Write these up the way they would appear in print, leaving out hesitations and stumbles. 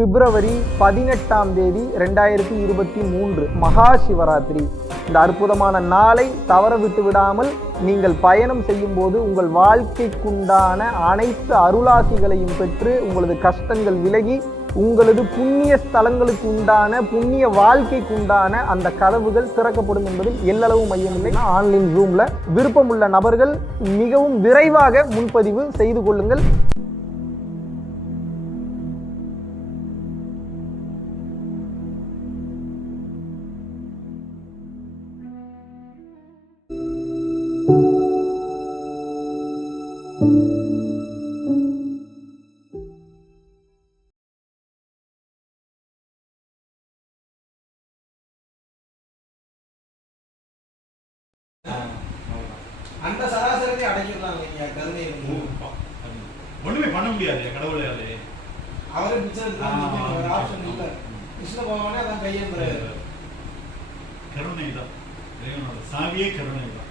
பிப்ரவரி 18 2023 மகா சிவராத்திரி. இந்த அற்புதமான நாளை தவற விட்டு விடாமல் நீங்கள் பயணம் செய்யும் போது உங்கள் வாழ்க்கைக்குண்டான அனைத்து அருளாசிகளையும் பெற்று உங்களது கஷ்டங்கள் விலகி உங்களது புண்ணிய ஸ்தலங்களுக்கு உண்டான புண்ணிய வாழ்க்கைக்கு உண்டான அந்த கதவுகள் திறக்கப்படும் என்பதில் எல்லளவு மையமில்லை. ஆன்லைன் ஜூம்ல விருப்பமுள்ள நபர்கள் மிகவும் விரைவாக முன்பதிவு செய்து கொள்ளுங்கள். அந்த சராசரியை அடைக்கலாம் இல்லையா? கருணை ஒண்ணுமே பண்ண முடியாது கடவுளாலே. அவரே பிச்சை ஆப்ஷன் இல்லை. கிருஷ்ண பகவானே அதான் கையேந்துறாரு. கருணை தான் இறைவனோட சாவியே கருணை தான்.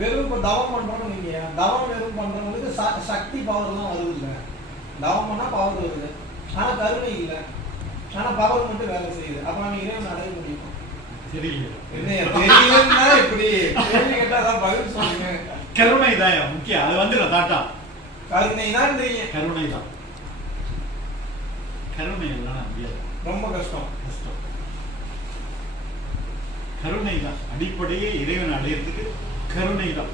வெறும் இப்போ தவம் பண்றோம் நீங்க, தவம் வெறும் பண்றவங்களுக்கு சக்தி பவர்லாம் வருது இல்லை. தவம் பண்ணா பவர் வருது, ஆனா கருணை இல்லை. ஆனா பவர் மட்டும் வேலை செய்யுது. அப்ப நம்ம இறைவன் அடைய முடியும். கருணை தான் முக்கியம். அது வந்து தாட்டா கருணை தான் கருணை தான். கருணை எல்லாம் ரொம்ப கஷ்டம். கருணை தான் அடிப்படையே. இறைவன் அடையிறதுக்கு கருணை தான்.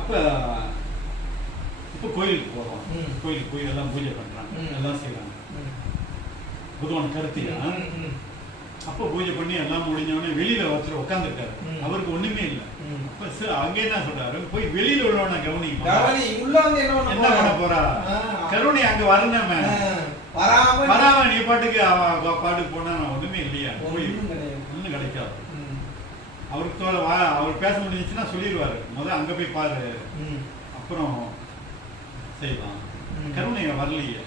அப்ப இப்ப கோயிலுக்கு போறோம். கோயிலுக்கு போய் எல்லாம் பூஜை பண்றாங்க, எல்லாம் செய்யறாங்க. புதுவான கருத்தியா அப்ப பூஜை பண்ணி எல்லாம் முடிஞ்சவனே வெளியில ஒருத்தர் உட்காந்துருக்காரு. அவருக்கு ஒண்ணுமே இல்லை. அங்க என்ன சொல்றாரு, போய் வெளியில உள்ளவன என்ன பண்ண போறா? கருணை அங்க வரணும். வராம நீ பாட்டுக்கு பாட்டுக்கு போனா ஒண்ணுமே இல்லையா? போய் ஒண்ணும் கிடைக்காது. அவருக்கு அவர் பேச முடிஞ்சுச்சுன்னா சொல்லிடுவாரு, முதல்ல அங்க போய் பாரு, அப்புறம் செய்யலாம். கருணை வரலையே.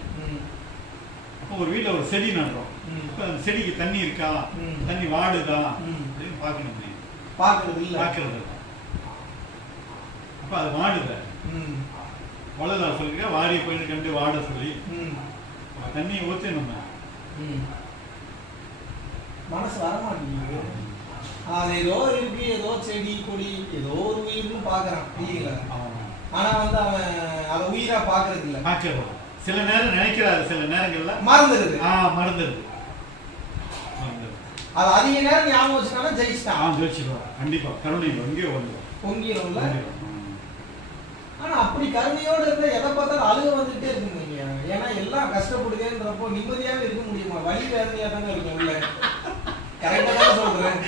அப்போ ஒரு வீட்டுல ஒரு செடி நடுறோம். இப்ப அந்த செடிக்கு தண்ணி இருக்கா, தண்ணி வாடுதா அப்படின்னு பாக்கணுமே. பாக்குறது அப்ப அது வாடுத வளதா சொல்லிக்க வாரி போயிட்டு கண்டு வாட சொல்லி தண்ணியை ஊத்தணும். மனசு வரமாட்டேங்குது. அது ஏதோ இருக்கு, ஏதோ செடி கொடி ஏதோ ஒரு உயிர்னு பாக்குறான். ஆனா வந்து அவன் அதை உயிரா பாக்குறது இல்லை. பாக்குறது சில நேரம் நினைக்கிறாரு, சில நேரங்கள்ல மறந்துடுது. மறந்துடுது. அது அதிக நேரம் ஞாபகம் வச்சுட்டாலும் ஜெயிச்சிட்டான். ஜெயிச்சிடுவான் கண்டிப்பா. கருணை எங்கேயோ பொங்கிடும்ல. ஆனா அப்படி கருணையோடு இருந்தா எதை பார்த்தாலும் அழுக வந்துட்டே இருக்குங்க. ஏன்னா எல்லாம் கஷ்டப்படுதேன்றப்போ நிம்மதியாவே இருக்க முடியுமா? வலி வேதனையா தானே இருக்கும் உள்ள. கரெக்டா தான் சொல்றேன்,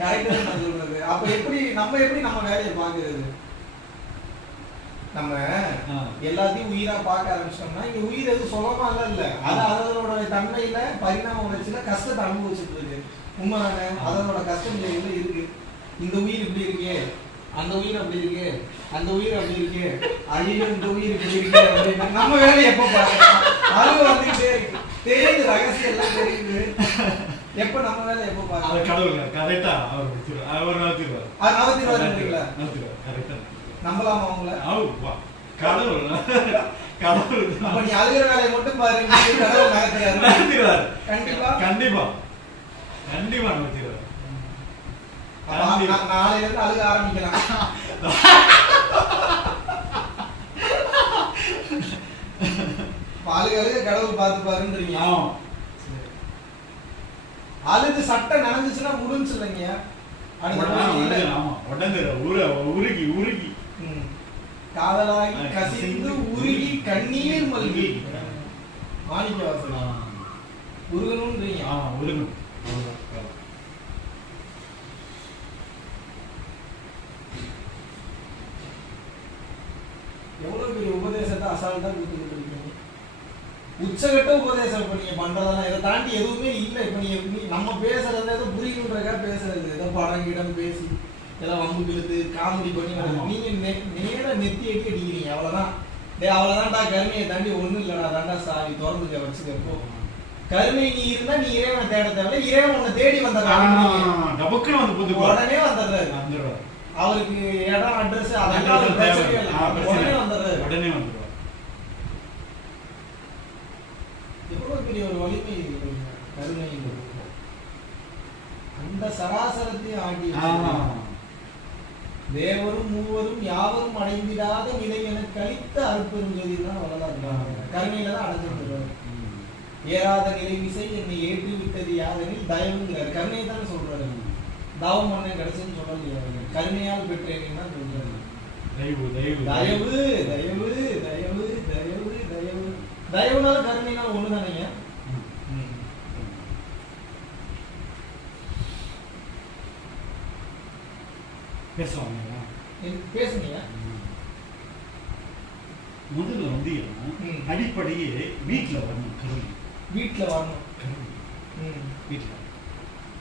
கரெக்டா தான் சொல்றது. அப்ப எப்படி நம்ம வேலையை பாக்குறது? நம்ம எல்லாத்தையும் உயிரா பார்க்க ஆரம்பிச்சோம்னா இங்க உயிர் எதுவும் சொல்லமா இல்ல. அது அதனோட தன்மையில பரிணாம வளர்ச்சியில கஷ்டத்தை அனுபவிச்சுட்டு இருக்கு. உண்மைதானே? அதனோட கஷ்டம் இருக்கு. இந்த உயிர் இப்படி இருக்கு, அந்த உயிர் அப்படி இருக்கு, அந்த உயிர் அப்படி இருக்கு, ஐயோ இந்த உயிர் இப்படி இருக்கு அப்படின்னு நம்ம வேலை எப்ப பாக்கலாம்? அழுவ வந்துட்டே இருக்கு. தெரியுது, ரகசியம் எல்லாம் தெரியுது. எப்ப நம்ம வேலை எப்ப பாக்கலாம்? கடவுள் கரெக்டா அவர் நகர்த்திடுவார். கரெக்டா நம்பலாமா அவங்கள? கடவுள் அப்ப நீ அழுகிற வேலையை மட்டும் பாருங்க. கடவுள் நகர்த்திடுவார். கண்டிப்பா கண்டிப்பா கண்டிப்பா நகர்த்திடுவார். நாளையில இருந்து அழுக ஆரம்பிக்கலாம். அழுக கடவுள் பார்த்து பாருன்றீங்க. அழுது சட்டை நனைஞ்சுச்சுன்னா முடிஞ்சு இல்லைங்க. உருகி உருகி காதலாகி கசிந்து உருகி கண்ணீர் மல்கி மாணிக்க வாசல் உருகணும்ன்றீங்க. உருகணும். எவ்வளவு பெரிய உபதேசத்தை அசால்ட்டா கொடுத்துட்டு இருக்கீங்க. உச்சகட்ட உபதேசம் இப்ப நீங்க பண்றதெல்லாம் இதை தாண்டி எதுவுமே இல்லை. இப்ப நீங்க நம்ம பேசுறது ஏதோ புரியுன்றக்கா பேசுறது, ஏதோ படம் கிடம் பேசி ஏதோ வம்பு கிழத்து காமெடி பண்ணி நீங்க நேர நெத்தி எட்டி அடிக்கிறீங்க. அவ்வளவுதான். அவ்வளவுதான்டா. கருணையை தாண்டி ஒண்ணும் இல்லடா. தாண்டா சாவி திறந்துக்க வச்சுக்கப்போ கருணை நீ இருந்தா நீ இறைவனை தேட தேவையில்ல. இறைவன் உன்னை தேடி வந்துடுறான். உடனே வந்துடுறாரு. அவருக்கு இடம் அட்ரஸ் அதெல்லாம் உடனே வந்துடுறாரு. பெரிய ஒரு வலிமை இருக்கு கருணை. அந்த சராசரத்தையும் ஆண்டி தேவரும் மூவரும் யாவரும் அடைந்திடாத நிலை என கழித்த அருட்பெரும் ஜோதி தான் வரலாறு. கருணையில தான் அடைஞ்சிருக்கிறார். ஏறாத நிலை விசை என்னை ஏற்றி விட்டது யாதெனில் தயவுங்கிறார். கருணை தானே சொல்றாரு. தாவம் பண்ண கிடைச்சுன்னு சொல்லலையா, கருணையால் பெற்றேன்னு தான் சொல்றாரு. தயவு தயவு தயவு தயவு தயவு தயவு தயவு தயவுனால கருணைனால ஒண்ணுதானேங்க. பேசுங்க. முதல்ல வந்து அடிப்படையே வீட்டுல வரணும். கருணை வீட்டுல வரணும். வீட்டுல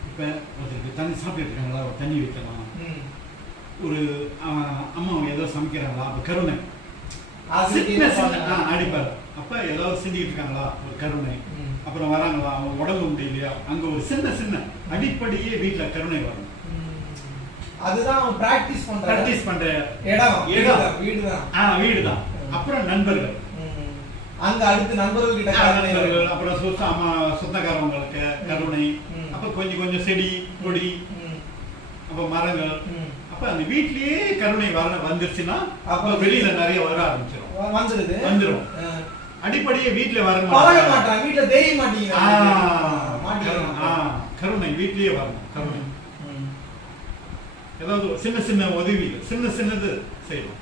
இப்ப ஒருத்தருக்கு தண்ணி சாப்பிட்டு இருக்காங்களா, ஒரு தண்ணி வைக்கலாம். ஒரு அம்மா ஏதோ சமைக்கிறாங்களா, அப்ப கருணை அடிப்பாரு. அப்ப ஏதாவது செஞ்சுக்கிட்டு இருக்காங்களா, ஒரு கருணை. அப்புறம் வராங்களா, அவங்க உடம்பு முடியலையா, அங்க ஒரு சின்ன சின்ன அடிப்படையே வீட்டுல கருணை வரணும். அதுதான் அவன் பிராக்டிஸ் பண்ற இடம் வீடுதான். வீடுதான். அப்புறம் நண்பர்கள், அங்க அடுத்து நண்பர்கள் கிட்ட நண்பர்கள், அப்புறம் சொந்தக்காரவங்களுக்கு கருணை. அப்ப கொஞ்சம் கொஞ்சம் செடி கொடி, அப்ப மரங்கள். அப்ப அந்த வீட்லயே கருணை வந்துருச்சுன்னா அப்ப வெளியில நிறைய வர ஆரம்பிச்சிடும். வந்துடும். அடிப்படையே வீட்டுல வர மாட்டாங்க. வீட்டுல தெரிய மாட்டீங்க. கருணை வீட்லயே வரணும். கருணை ஏதாவது சின்ன சின்ன உதவிகள், சின்ன சின்னது செய்யணும்.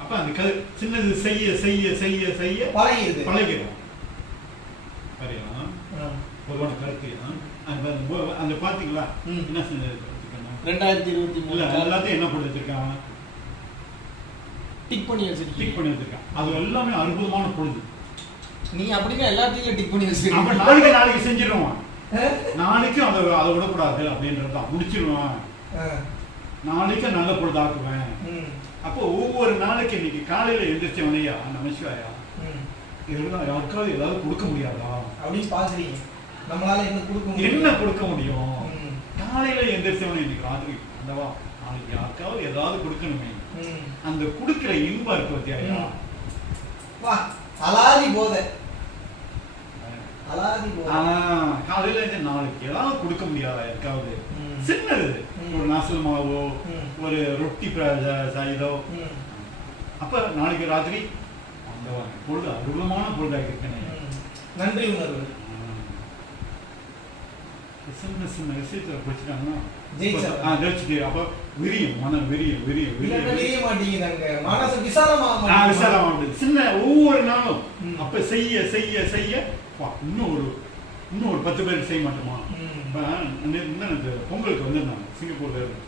அப்ப அந்த சின்னது செய்ய செய்ய செய்ய செய்ய பழகிடும். பொதுவான கருத்து அந்த பாத்தீங்களா என்ன செஞ்சு 2023 எல்லாத்தையும் என்ன பண்ணி வச்சிருக்காங்க, டிக் பண்ணி வச்சிருக்கான். அது எல்லாமே அற்புதமான பொழுது. நீ அப்படியே எல்லாத்தையும் டிக் பண்ணி வச்சிருக்க. அப்ப நாளைக்கு செஞ்சிருவான். நாளைக்கும் அதை விடக்கூடாது அப்படின்றதுதான் முடிச்சிருவான். நாளைக்கு நல்ல பொழுதாக்குவேன். அப்போ ஒவ்வொரு நாளைக்கு இன்னைக்கு காலையில எழுந்திரிச்சவனையா நமசிவாயா இதெல்லாம் யாருக்காவது ஏதாவது கொடுக்க முடியாதா அப்படின்னு பாக்குறீங்க. நம்மளால என்ன கொடுக்க முடியும்? காலையில எந்திரிச்சவனை இன்னைக்கு ராத்திரி அந்தவா நாளைக்கு யாருக்காவது ஏதாவது கொடுக்கணுமே. அந்த கொடுக்கிற இன்பம் இருக்கு பத்தியா, அலாதி போதை. காலையில நாளைக்கு ஏதாவது கொடுக்க முடியாதா யாருக்காவது? சின்னது, ஒரு நசல் மாவோ, ஒரு ரொட்டி இதோ. அப்ப நாளைக்கு ராத்திரி அந்த பொழுது அற்புதமான பொழுதாக இருக்கேன். நன்றி உணர்வு. சின்ன சின்ன விஷயத்துல பிடிச்சிட்டாங்கன்னா அப்ப விரியும் மனம், விரியும் விரியும் விரிய மாட்டேங்குதாங்க. மனசு விசாலமாக சின்ன ஒவ்வொரு நாளும் அப்ப செய்ய செய்ய செய்ய இன்னும் ஒரு 10 பேருக்கு செய்ய மாட்டோமா? பொங்கலுக்கு வந்திருந்தாங்க சிங்கப்பூர்ல இருந்து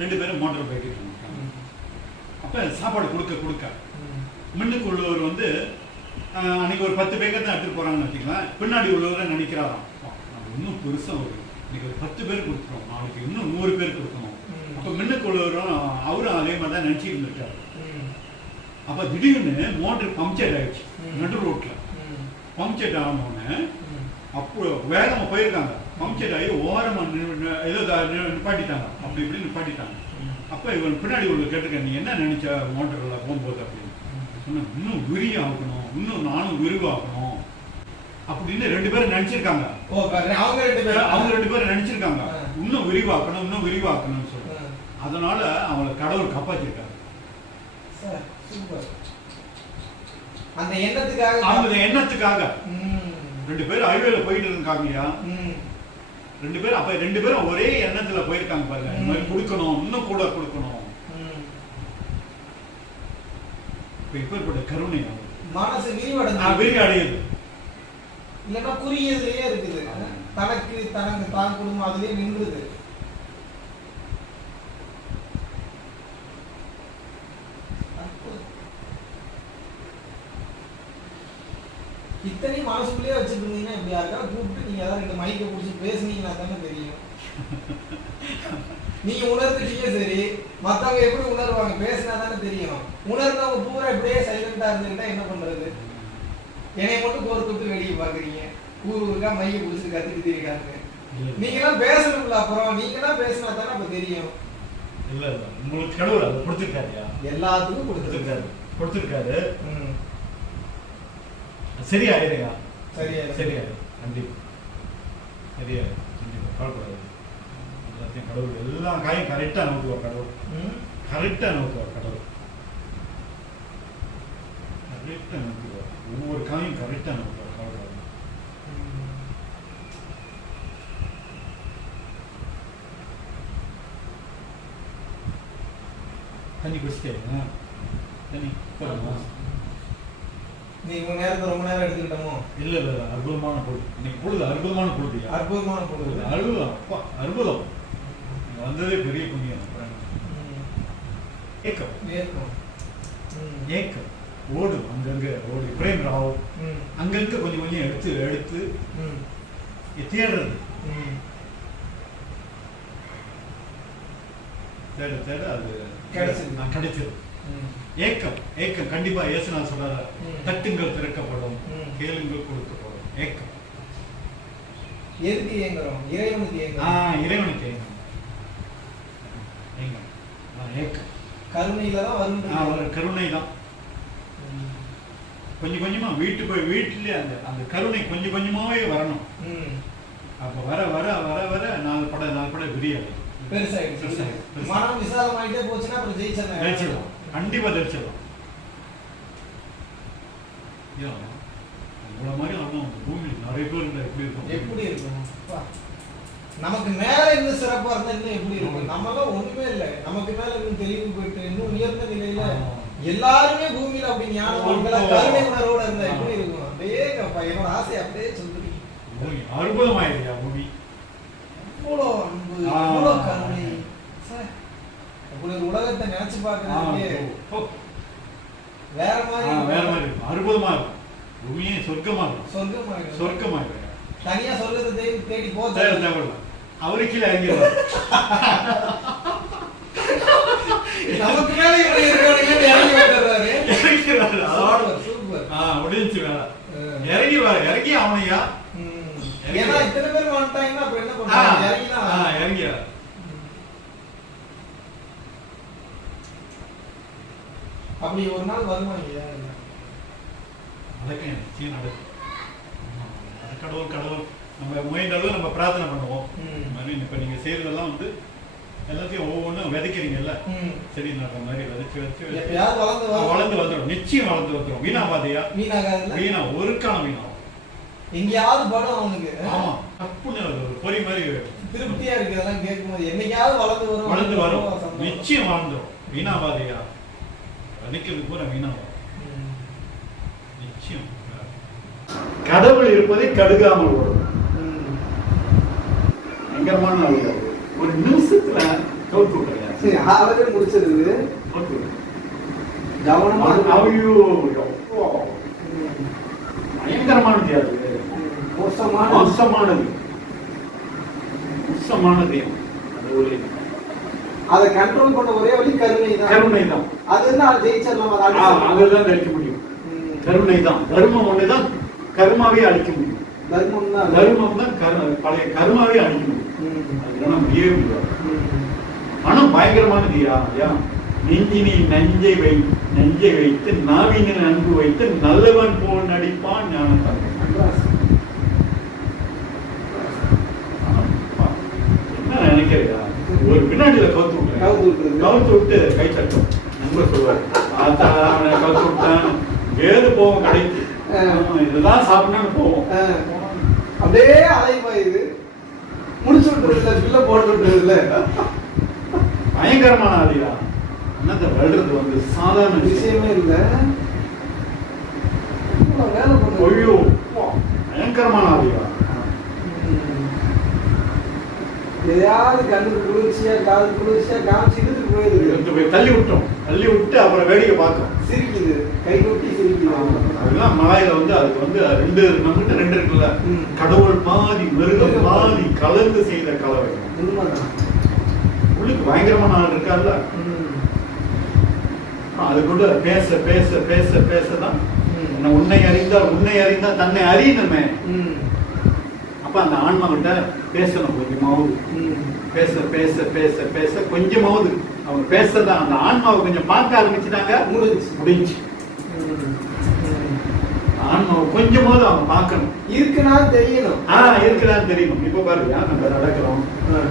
2 பேரும் மோட்டார் பைக். அப்ப சாப்பாடு கொடுக்க முன்னுக்கு உள்ளவர் வந்து அன்னைக்கு ஒரு 10 பேக்கை தான் எடுத்துட்டு போறாங்கன்னு வச்சுக்கலாம். பின்னாடி உள்ளவரை நினைக்கிறாராம், இன்னும் பெருசா இன்னைக்கு ஒரு 10 பேர் கொடுத்துருவோம், நாளைக்கு இன்னும் 100 பேர் கொடுக்கணும். அப்ப முன்னுக்கு உள்ளவரும் அவரும் அதே மாதிரி தான் நினைச்சிட்டு இருந்திருக்காரு. அப்ப திடீர்னு மோட்டர் பம்ப்சர் ஆயிடுச்சு. நடு ரோட்ல பம்ப்செட் ஆனோடனே அப்போ வேகமா போயிருக்காங்க. பம்ப்செட் ஆகி ஓரமா ஏதோ நிப்பாட்டிட்டாங்க. அப்படி இப்படி நிப்பாட்டிட்டாங்க. அப்ப இவன் பின்னாடி உள்ள கேட்டுக்க, நீ என்ன நினைச்ச மோட்டர்ல போகும்போது அப்படின்னு சொன்ன, இன்னும் விரிவாக்கணும், இன்னும் நானும் விரிவாக்கணும் அப்படின்னு 2 பேரும் நினைச்சிருக்காங்க. அவங்க 2 பேரும் நினைச்சிருக்காங்க இன்னும் விரிவாக்கணும், இன்னும் விரிவாக்கணும்னு சொல்லி. அதனால அவங்களை கடவுள் காப்பாற்றிருக்காங்க. அந்த எண்ணத்துக்காக 2 பேரும் ஹைவேல போயிட்டு இருக்காங்கயா. 2 பேரும் அப்ப 2 பேரும் ஒரே எண்ணத்துல போயிருக்காங்க பாருங்க. இந்த மாதிரி கொடுக்கணும், இன்னும் கூட கொடுக்கணும். இப்பேற்பட்ட கருணை மனசு விரிவடையுது. இல்லன்னா குறியதுலயே இருக்குது. தனக்கு தான் குடும்பம் அதுலயே நின்றுது. இத்தனை மனசுக்குள்ளேயே வச்சுட்டு இருந்தீங்கன்னா இப்படி யாருக்காவது கூப்பிட்டு நீங்க ஏதாவது 2 மைக்கை பிடிச்சி பேசுனீங்கன்னா தானே தெரியும். நீங்க உணர்ந்துட்டீங்க சரி, மத்தவங்க எப்படி உணர்வாங்க? பேசினா தானே தெரியும். உணர்ந்தவங்க பூரா இப்படியே சைலண்டா இருந்துக்கிட்டா என்ன பண்றது? என்னை மட்டும் கோர்த்துட்டு வெளியே பாக்குறீங்க. ஊருக்கா மைய பிடிச்சிட்டு கத்திட்டு இருக்காங்க. நீங்க எல்லாம் பேசணும்ல. அப்புறம் நீங்க எல்லாம் பேசினா தானே அப்ப தெரியும். இல்ல உங்களுக்கு கடவுள் அதை கொடுத்துருக்காருயா. எல்லாத்துக்கும் கொடுத்துருக்காரு. சரி ஆயிடுங்க. சரியாயிடும். கண்டிப்பா சரியாயிடும். கண்டிப்பா கவலைப்படாது. எல்லாத்தையும் கடவுள் எல்லா காயும் கரெக்டா நோக்குவார். கடவுள் கரெக்டா நோக்குவார். கடவுள் கரெக்டா நோக்குவார். ஒவ்வொரு காயும் கரெக்டா நோக்குவார். கவலைப்படாது. தண்ணி குடிச்சிட்டே தண்ணி போடுமா? நீ இவ்வளவு நேரத்தை ரொம்ப நேரம் எடுத்துக்கிட்டோமோ? இல்ல இல்ல, அற்புதமான பொழுது இன்னைக்கு. பொழுது அற்புதமான பொழுது. அற்புதமான பொழுது. அற்புதம். அப்பா அற்புதம். வந்ததே பெரிய புண்ணியம். ஏக்கம் ஏக்கம் ஓடும் அங்கங்க ஓடு. பிரேம் ராவ் அங்கங்க கொஞ்சம் கொஞ்சம் எடுத்து எடுத்து தேடுறது. தேட தேட அது கிடைச்சது. ஏக்கம் ஏக்கம் கண்டிப்பா இயேசுநாதர் சொல்றாரு, தட்டுங்கள் திறக்கப்படும், கேளுங்கள் கொடுக்கப்படும். ஏக்கம் எதுக்கு ஏங்குறோம்? இறைவனுக்கு ஏங்குறோம். இறைவனுக்கு ஏக்கம். ஏக்கம் கருணையில தான் வரும். கருணை தான். கொஞ்சம் கொஞ்சமா வீட்டுல அந்த கருணை கொஞ்சம் கொஞ்சமாவே வரணும். அப்ப வர வர வர வர நாலு பட விரியாது. பெருசாயிடுச்சு. மனம் விசாலமாயிட்டே போச்சுன்னா அப்புறம் ஜெயிச்சிடலாம். கண்டிப்பா ஜெயிச்சிடலாம். இவ்வளவு மாதிரி ஆகணும். பூமியில் நிறைய பேர் இருந்தா எப்படி இருக்கும்? நமக்கு மேல இருந்து சிறப்பா இருந்தா இன்னும் எப்படி இருக்கும்? நம்ம தான் ஒண்ணுமே இல்லை. நமக்கு மேல இன்னும் தெளிவு போயிட்டு இன்னும் உயர்ந்த நிலையில எல்லாருமே பூமியில அப்படி ஞானம் கருணை உணர்வோட இருந்தா எப்படி இருக்கும்? அப்படியே என்னோட ஆசை அப்படியே சொல்றீங்க. அற்புதமாயிருக்கா பூமி? இவ்வளோ அன்பு, இவ்வளோ கருணை. அப்படி ஒரு உலகத்தை நினைச்சு பார்க்கறதுக்கு வேற மாதிரி இருக்கும். அற்புதமா இருக்கும். பூமியே சொர்க்கமா இருக்கும். சொர்க்கமா இருக்கும். தனியா சொர்க்கத்தை தேடி போக அவரு கீழே இறங்கிடுவார். நமக்கு மேல இப்படி இருக்கிறவங்க இறங்கி வந்துடுறாரு. முடிஞ்சு வேலை இறங்கிடுவாரு. இறங்கி அவனையா ஏன்னா இத்தனை பேர் வந்துட்டாங்கன்னா அப்ப என்ன பண்றாங்க? இறங்கிடுவார். அப்படி ஒரு நாள் வருவாங்க. நடக்கும். கடவுள் கடவுள் நம்ம முயன்றளவு நம்ம பிரார்த்தனை பண்ணுவோம். இப்ப நீங்க செய்யறதெல்லாம் வந்து எல்லாத்தையும் ஒவ்வொன்றும் விதைக்கிறீங்கல்ல, செடி நடுற மாதிரி விதைச்சு வளர்ந்து வந்துடும். நிச்சயம் வளர்ந்து வந்துடும். வீணா பாதையா? வீணா ஒரு காலம் வீணாகும். எங்கேயாவது படம் அவனுக்கு தப்புன்னு பொறி மாதிரி திருப்தியா இருக்கு. அதெல்லாம் கேட்கும்போது என்னைக்காவது வளர்ந்து வரும். நிச்சயம் வளர்ந்துடும். வீணா பாதையா? விதைக்கிறது பூரா வீணா வரும். நிச்சயம் கடவுள் இருப்பதை கடுகாமல் வரும். பயங்கரமான ஒரு நிமிஷத்துல தோற்று விட்டுறேன். முடிச்சிருக்கு. பயங்கரமானது. மோசமானது. அதை கண்ட்ரோல் பண்ண ஒரே வழி கருணை தான். அதுதான் ஜெயிச்சிடலாம். அதுதான் அழிக்க முடியும். கருணை தான். தர்மம் ஒண்ணுதான் கர்மாவே அழிக்க முடியும். தர்மம் தான் பழைய கர்மாவே அழிக்க முடியும். அதுதான் முடியவே முடியாது. மனம் பயங்கரமானதுயா. நெஞ்சினி நஞ்சை வைத்து நாவின அன்பு வைத்து நல்லவன் போல் நடிப்பான் ஞானத்தான். என்ன நினைக்கிறீங்க? ஒரு பின்னாடியில கவுத்து விட்டு கை தட்டும். நண்பர் சொல்லுவார், கவுத்து விட்டான் வேறு போவோம் கடைக்கு, இதெல்லாம் சாப்பிடணும்னு போவோம். அப்படியே அலைவாயுது முடிச்சு விட்டுருல, பில்ல போட்டு விட்டுருல. பயங்கரமான ஆதியா. என்னத்தை வளர்றது வந்து சாதாரண விஷயமே இல்லை. வேலை ஐயோ பயங்கரமான ஆதியா. எதையாவது கண்ணுக்கு குளிர்ச்சியா காது குளிர்ச்சியா காமிச்சிட்டு போயிடுது. தள்ளி விட்டு அப்புறம் வேடிக்கை பார்க்கும். சிரிக்குது, கை கொட்டி சிரிக்குது. அதெல்லாம் மலையில வந்து அதுக்கு வந்து ரெண்டு நம்மகிட்ட ரெண்டு இருக்குல்ல, கடவுள் பாதி மிருகம் பாதி கலந்து செய்த கலவை. உள்ளுக்கு பயங்கரமான ஆள் இருக்காதுல்ல, அது கூட பேச பேச பேச பேசதான் உன்னை அறிந்தா தன்னை அறியணுமே. அப்ப அந்த ஆன்மா கிட்ட பேசணும் கொஞ்சமாவது. பேச பேச பேச பேச கொஞ்சமாவது அவங்க பேசதான் அந்த ஆன்மாவை கொஞ்சம் பார்க்க ஆரம்பிச்சுட்டாங்க. முடிஞ்சு ஆன்மாவை கொஞ்சமாவது அவங்க பார்க்கணும். இருக்குன்னா தெரியணும். இருக்குதான்னு தெரியணும். இப்ப பாருங்க, நம்ம நடக்கிறோம்,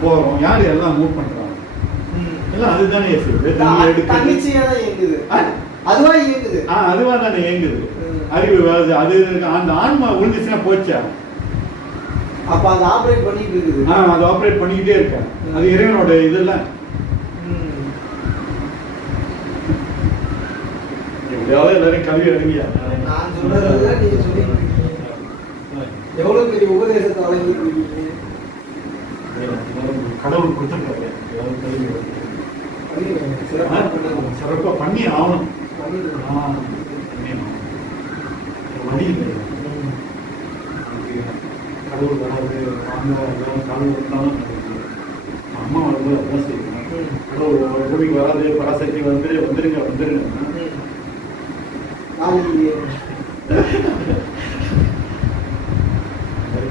போறோம், யாரு எல்லாம் மூவ் பண்றாங்க, எல்லாம் அதுதானே தன்னிச்சையா தான் இயங்குது. அதுவா இயங்குது. அதுவா தானே இயங்குது. அறிவு வருது. அது அந்த ஆன்மா விழுந்துச்சுன்னா போச்சா? அப்ப அது ஆபரேட் பண்ணிட்டு இருக்குது. அது ஆபரேட் பண்ணிக்கிட்டே இருக்கேன். அது இறைவனோட இதெல்லாம் எப்படியாவது எல்லாரும் கல்வி அறிவியா? நான் சொல்றதுல நீங்க சொல்லிட்டு இருக்கீங்க. எவ்வளவு பெரிய உபதேசத்தை வழங்கிட்டு இருக்கீங்க. கடவுள் கொடுத்துருக்காரு. சிறப்பா பண்ணி ஆகணும். வழி இல்லை. கடவுள் வராது, கடவுள் இருந்தாலும் அம்மா வரும்போது அதான் செய்யணும். கடவுள் பூமிக்கு வராது, பராசக்தி வந்துருங்க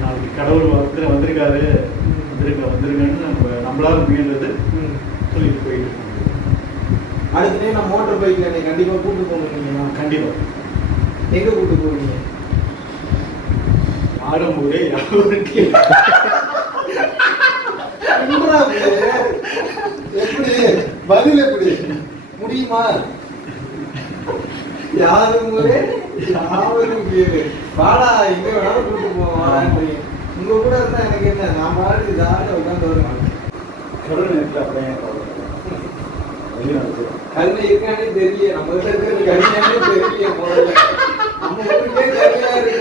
நாளைக்கு கடவுள் வந்திருக்காரு, வந்துருங்கன்னு நம்மளால முயன்றது சொல்லிட்டு போயிட்டு இருக்கோம். அடுத்த நான் மோட்டர் பைக்ல என்னை கண்டிப்பா கூட்டு போகணும். கண்டிப்பா. எங்க கூட்டு போவீங்க? ஆரம்பூரே யாருக்கு எப்படி பதில் எப்படி முடியுமா? யாரும் வாடா எங்க வேணாலும் கூட்டு போவான். உங்க கூட இருந்தா எனக்கு என்ன, நான் பாட்டு ஜாலியா உட்காந்து வருவேன். கருணை இருக்கானே தெரியல. நம்ம கிட்ட இருக்கிறது கருணையானே தெரியல. முதல்ல நம்ம ஊருக்கே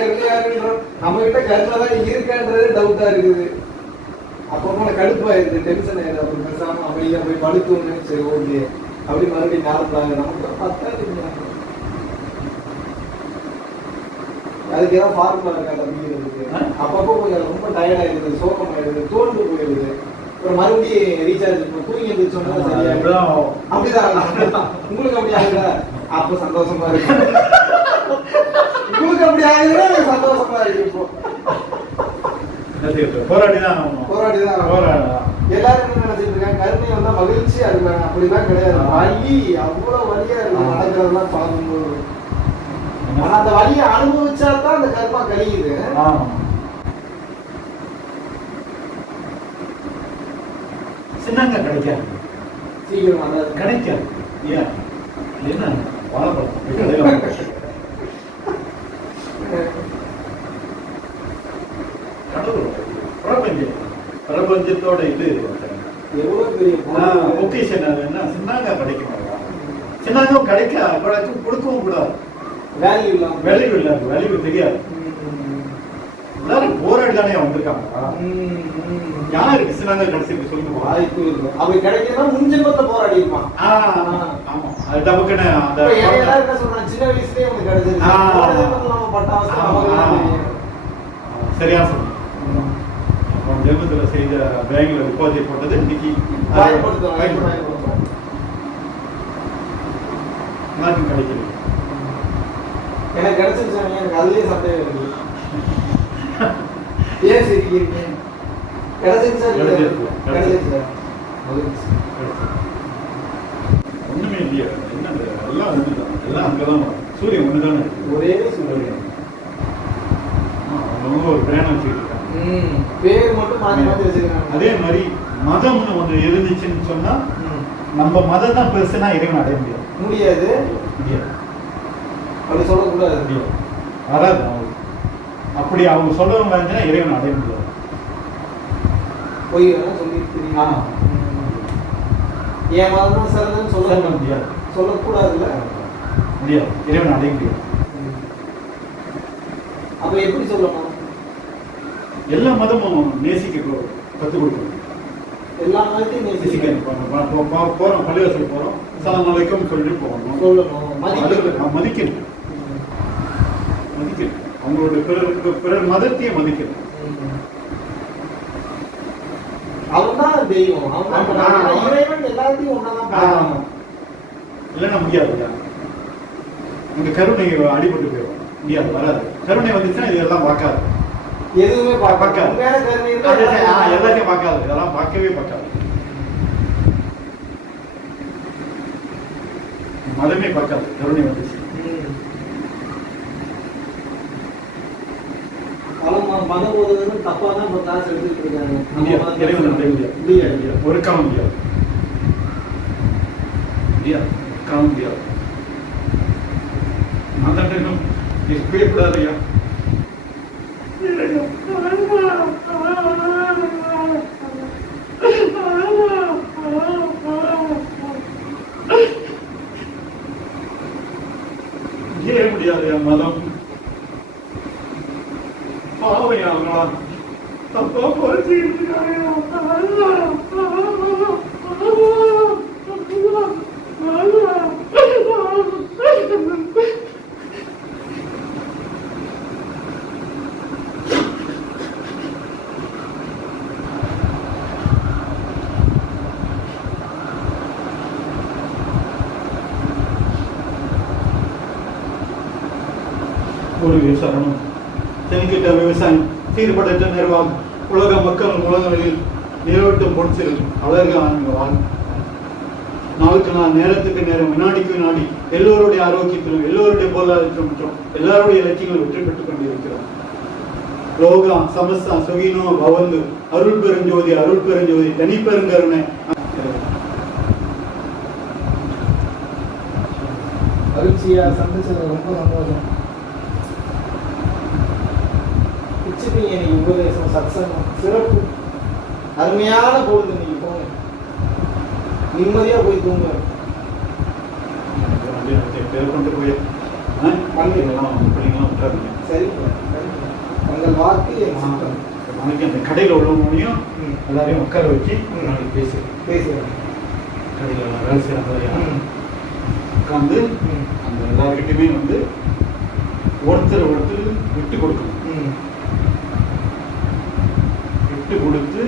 கருணையாருன்றோம். நம்ம கிட்ட கருணை தான் இருக்கான்றது டவுட்டா இருக்குது. அப்போ கடுப்பா இருக்குது, டென்ஷன் ஆயிடுது. அப்படி பேசாம அமைதியா போய் படுத்துவோம்னு. சரி ஓகே, அப்படி மறுபடியும் நார்மலாக நமக்கு பத்தாது. அதுக்கு ஏதாவது ஃபார்முலா இருக்கா தம்பிங்கிறதுக்கு? அப்பப்போ கொஞ்சம் ரொம்ப டயர்ட் ஆயிடுது, சோகம் ஆயிடுது, தோண்டு போயிடுது. ஒரு மறுபடியும் ரீசார்ஜ் தூங்கி எழுந்திரிச்சோன்னா சரியா அப்படிதான். உங்களுக்கு அப்படி ஆகுதா? அப்ப சந்தோஷமா இருக்கு. உங்களுக்கு அப்படி ஆகுதுன்னா எனக்கு சந்தோஷமா இருக்கு. இப்போ போராடிதான் எல்லாரும் என்ன நினைச்சிட்டு இருக்காங்க, கருணை வந்தா மகிழ்ச்சி. அது அப்படிலாம் கிடையாது. வலி, அவ்வளவு வலியா இருக்கு நடக்கிறதெல்லாம் பார்க்கும்போது. ஆனா அந்த வலியை அனுபவிச்சாதான் அந்த கர்மா கழியுது. சின்னங்க கிடைக்காது, சீக்கிரம் கிடைக்காது. ஏன் என்ன வாழைப்பழம் கடவுள் பிரபஞ்சத்தோட இது எவ்வளவு பெரிய பொக்கிஷன். அது என்ன சின்னாங்க கிடைக்கும். சின்னாங்க கொடுக்கவும் கூடாது. வேல்யூ இல்லாது, வேல்யூ தெரியாது. எல்லாரும் போராடி தானே வந்திருக்காங்க. யாருக்கு சின்னாங்க கிடைச்சிருக்கு சொல்லுங்க. வாய்ப்பு இல்லை. அப்படி கிடைக்கணும் முன்ஜென்மத்தை போராடி இருப்பான். ஆமா, அது நமக்குன்னு அந்த என்ன சொல்றாங்க, சின்ன வயசுலயே அவனுக்கு கிடைச்சிருக்கு. பட்ட அவஸ்தை சரியா சொல்லுங்க. ஜென்மத்துல செய்த பேங்க்ல டிபாசிட் போட்டது இன்னைக்கு நாட்டுக்கு கிடைக்கிறது. எனக்கு கிடைச்சிருச்சு. எனக்கு அதுலயே சந்தேகம் இருக்கு. ஏன் சிரிக்கிறீங்க? ஒண்ணுமே இல்லையா? என்ன எல்லாம் ஒண்ணுதான், எல்லாம் அங்கதான். சூரியன் ஒண்ணுதானே, ஒரே சூரியன். அவங்க ஒரு பிரயாணம் வச்சுக்கிட்டு இருக்காங்க. பேர் மட்டும் மாறி மாறி வச்சிருக்காங்க. அதே மாதிரி மதம்னு ஒண்ணு இருந்துச்சுன்னு சொன்னா நம்ம மதம் தான் பெருசுனா இறைவன் அடைய முடியாது. அப்படி சொல்லக்கூடாது. வராது. அப்படி அவங்க சொல்றவங்க இருந்துச்சுன்னா இறைவன் அடைய முடியாது. பொய் சொல்லிட்டு என் மதம் சிறந்தன்னு சொல்ல முடியாது, சொல்லக்கூடாதுல்ல. முடியாது, இறைவன் அடைய முடியாது. அப்ப எப்படி சொல்லணும்? எல்லா மதமும் நேசிக்க கற்றுக் கொடுக்கணும். எல்லா மதத்தையும் நேசிக்க போறோம், பள்ளிவாசல் போறோம், சலாம் அலைக்கும் சொல்லிட்டு போகணும், சொல்லணும், மதிக்கணும். அவங்களுடைய பிறர் மதத்தையே மதிக்கணும். அவன்தான் தெய்வம், இறைவன் எல்லாத்தையும் ஒன்னாதான். இல்லைன்னா முடியாது. இந்த கருணை அடிபட்டு போயிடும், முடியாது, வராது. கருணை வந்துச்சுன்னா இதெல்லாம் பார்க்காது, எதுவுமே பார்க்காது, எல்லாத்தையும் பார்க்காது, இதெல்லாம் பார்க்கவே பார்க்காது. மதமே பார்க்காது, கருணை வந்துச்சு. மதம் போதுன்னு தப்பா தான் இப்போ காசு எடுத்துட்டு இருக்காங்க. ஒரு காலம் முடியாது காலம் முடியாது. அதான் இருக்கவே கூடாது ஐயா. ஏன் முடியாது மதம் பாவையாங்களா தப்பா ஒரு சரணம் தென்கிட்ட விவசாயம் சீர்படற்ற நிர்வாகம் உலக மக்கள் உலகங்களில் நீரோட்டம் பொடிச்சிரு அழகான வாழ் நாளுக்கு நாள் நேரத்துக்கு நேரம் வினாடிக்கு வினாடி எல்லோருடைய ஆரோக்கியத்திலும் எல்லோருடைய பொருளாதாரத்திலும் மற்றும் எல்லாருடைய இலட்சியங்களும் வெற்றி பெற்றுக் கொண்டிருக்கிறார். லோகா சமஸ்தா சுகினோ பவந்து அருள் பெருஞ்சோதி தனிப்பெருங்கருணை. மகிழ்ச்சியா சந்திச்சது ரொம்ப சந்தோஷம். நீ உபதேசம் சத்சங்கம் சிறப்பு அருமையான பொழுது. நீங்க போங்க நிம்மதியா போய் தூங்க. சரி உங்கள் வாக்கு அந்த கடையில் உள்ளவங்களையும் எல்லாரையும் உட்கார வச்சு பேசுறேன். கடையில் வேலை செய்யறாங்க உட்காந்து அந்த எல்லாருக்கிட்டையுமே வந்து ஒருத்தர் விட்டு கொடுக்கணும். விட்டு கொடுத்து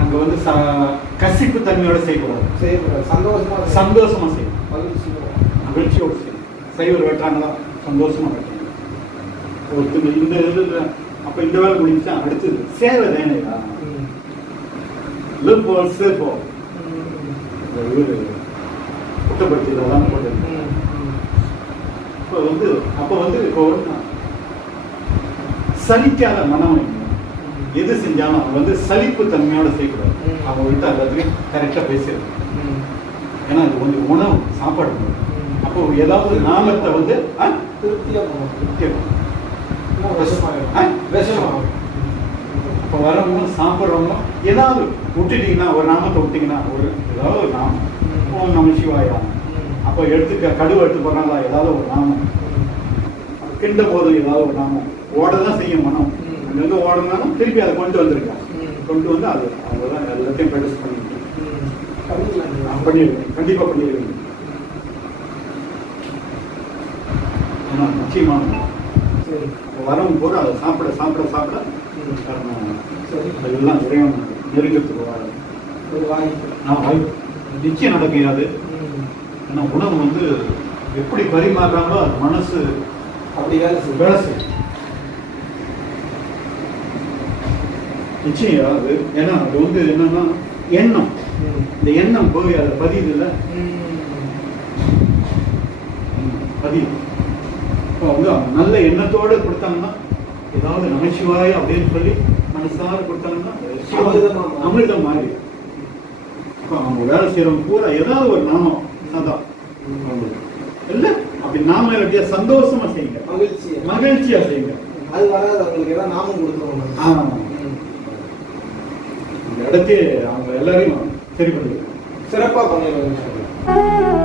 அங்க வந்து கசிப்பு தன்மையோட செய்யக்கூடாது. சந்தோஷமா செய்யணும். மகிழ்ச்சியோடு செய்யணும். சைவர் வெட்டாங்களா சந்தோஷமா வெட்டணும். இந்த இதுல அப்ப இந்த வேலை முடிஞ்சா அடுத்தது சேவை தானேடா. குற்றப்படுத்தி இதெல்லாம் போட்டு அப்ப வந்து சலிக்காத மனம் எது செஞ்சாலும் அவன் வந்து சலிப்பு தன்மையோட செய்யக்கூடாது. அவன் விட்டு எல்லாத்துலையும் கரெக்டா பேசிடுது. ஏன்னா அது கொஞ்சம் உணவு சாப்பாடு. அப்போ ஏதாவது நாமத்தை வந்து அப்போ வரவங்க சாப்பிட்றவங்க ஏதாவது விட்டுட்டீங்கன்னா ஒரு நாமத்தை விட்டீங்கன்னா ஏதாவது ஒரு நாமம் ஓம் நம சிவாயா. அப்போ கடுவு எடுத்து போறாங்களா ஏதாவது ஒரு நாமம். கிண்ட போது ஏதாவது ஒரு நாமம் ஓடதான் செய்யும் மனம். அங்கிருந்து ஓடனாலும் திருப்பி அதை கொண்டு வந்திருக்காங்க. கொண்டு வந்து அது அவங்கதான் எல்லாத்தையும் ப்ராக்டிஸ் பண்ணிடுவேன். கண்டிப்பா பண்ணிடுவேன். ஏன்னா நிச்சயமான வரவும் போது அதை சாப்பிட எல்லாம் இறைவன் நெருங்கத்துக்கு வாய்ப்பு நிச்சயம் நடக்காது. ஏன்னா உணவு வந்து எப்படி பரிமாறுறாங்களோ அது மனசு அப்படி வேலை செய்யும். நிச்சயம் அது. ஏன்னா அது வந்து என்னன்னா எண்ணம். இந்த எண்ணம் போய் அதை பதியுது இல்லை பதியும். இப்போ வந்து நல்ல எண்ணத்தோடு கொடுத்தாங்கன்னா ஏதாவது நமச்சிவாய் அப்படின்னு சொல்லி மனசார கொடுத்தாங்கன்னா அமிர்தம் மாறி. இப்போ அவங்க வேலை செய்யறவங்க பூரா ஏதாவது ஒரு நாமம் அதான் இல்ல அப்படி நாம எப்படியா சந்தோஷமா செய்யுங்க. மகிழ்ச்சியா செய்யுங்க. அது வராது. அவங்களுக்கு ஏதாவது நாமம் கொடுத்துருவாங்க. இந்த இடத்தையே அவங்க எல்லாரையும் சரி பண்ணிடுவாங்க. சிறப்பா பண்ணிடுவாங்க.